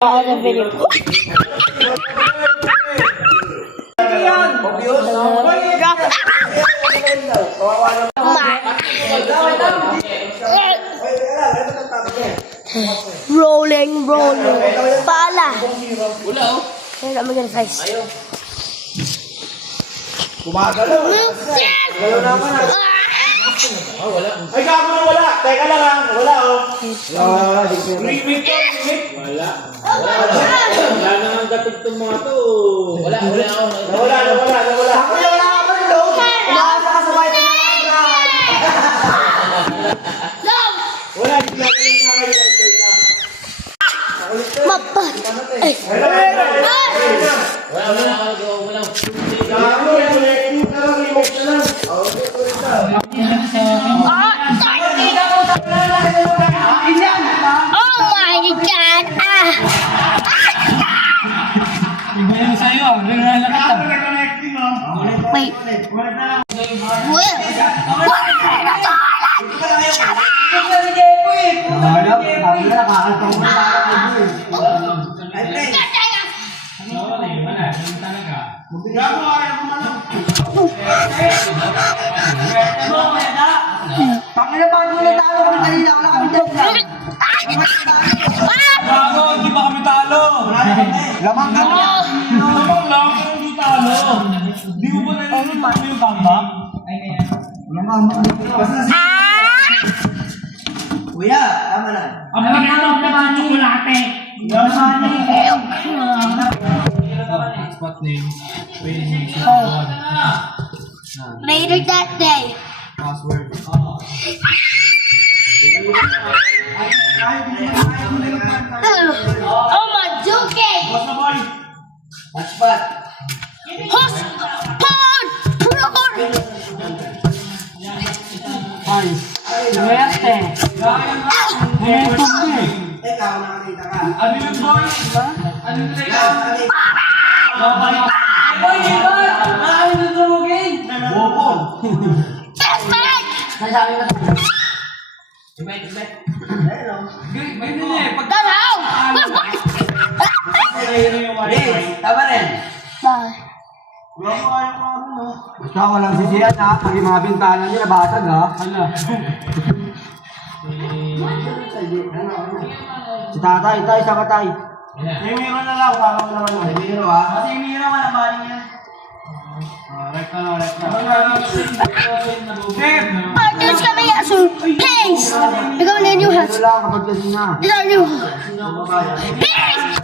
Other video. Rolling. Pala. Kaya naman yan, guys. Gumagalaw. Galaw naman ah. Wala. Ay, gago na wala. Teka lang ah. Wala oh. Wala. Remake to. Wala. Wala na ang gatid itong mga to. Wala. Nawala ka pa rin doon. Umaasa ka sa white na wala. Di lang ka kayo. Mapat. Ay. Wala. Oh my God! Ibayan sa'yo ah, rinala kita. Wait. Gago, hindi ba kami talo? Lamang ka niya. Lamang lang, pero hindi talo. Di mo ba nalilito yung comeback? Kuya, tama na. Ang pagkakaw naman yung chocolate. Spot name. Later that day. Password. Oh my joking! Hotspot. Ay, nuwerte. Momentum eh. Ikaw, nakakita ka. Ano yung boy? Ano yung trade? Boy, iba! Nakakain na tumugin! Bobon. Nasabi mo ito. May nila eh. Pag Dalaw! Tama rin. Basta walang sisiyan ha, pag yung mga bintana niya nabasag ha. Hala. Si tatay, sa katay. Yung miro na lang, para mo naman. Miro ha. Kasi yung mira man ang baling niya. Rekta na. There's coming out soon. Please! We're going to a new house. Ito lang kapag kasi na. This is our new house. Please!